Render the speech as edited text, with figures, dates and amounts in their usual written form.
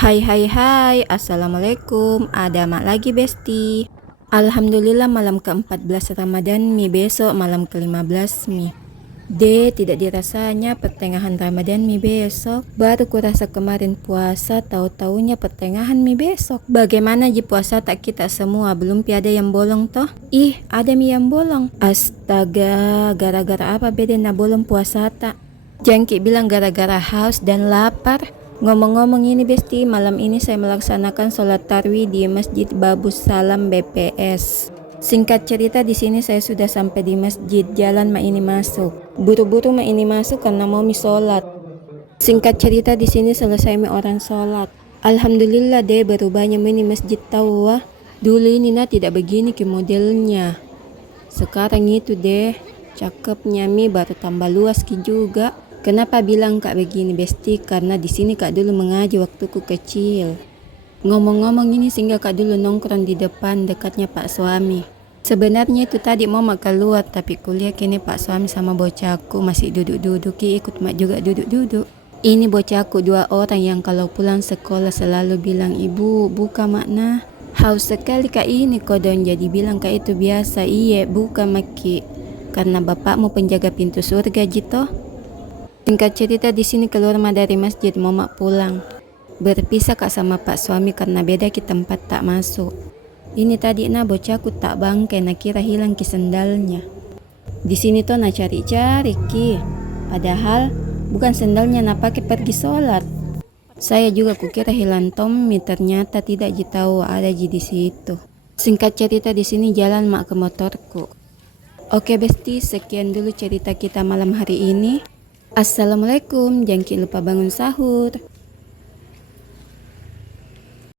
Hai hai hai, Assalamualaikum, ada mak lagi besti. Alhamdulillah malam ke-14 Ramadan mi, besok malam ke-15 mi. Tidak dirasanya pertengahan Ramadan mi besok. Baru kurasa kemarin puasa, tahu-taunya pertengahan mi besok. Bagaimana ji puasa tak kita semua, belum ada yang bolong toh? Ih, ada mi yang bolong. Astaga, gara-gara apa beda na bolong puasa tak? Jangki bilang gara-gara haus dan lapar. Ngomong-ngomong ini besti, malam ini saya melaksanakan sholat tarwih di Masjid Babus Salam BPS. Singkat cerita di sini saya sudah sampai di masjid, jalan ma ini masuk. Buru-buru ma ini masuk karena mau mi sholat. Singkat cerita di sini selesai mi orang sholat. Alhamdulillah deh berubahnya ini masjid tahu wah. Dulu ini nah tidak begini ke modelnya. Sekarang itu deh, cakepnya mi baru tambah luas ki juga. Kenapa bilang kak begini besti? Karena di sini kak dulu mengaji waktuku kecil. Ngomong-ngomong ini sehingga kak dulu nongkrong di depan dekatnya pak suami. Sebenarnya itu tadi mau mak keluar tapi kuliah kini pak suami sama bocahku masih duduk-duduk ikut mak juga duduk-duduk. Ini bocahku dua orang yang kalau pulang sekolah selalu bilang ibu buka makna. Haus sekali kak ini kodon jadi bilang kak itu biasa. Iya buka maki karena bapakmu penjaga pintu surga jito. Singkat cerita di sini keluar dari masjid mau mak pulang. Berpisah kak sama pak suami karena beda ki tempat tak masuk. Ini tadi nah bocahku tak bangke nak kira hilang ki sendalnya. Di sini tuh nak cari-cari ki. Padahal bukan sendalnya nak pakai pergi sholat. Saya juga kukira hilang Tommy, ternyata tidak tahu ada di situ. Singkat cerita di sini jalan mak ke motorku. Oke besti, sekian dulu cerita kita malam hari ini. Assalamualaikum, jangan lupa bangun sahur.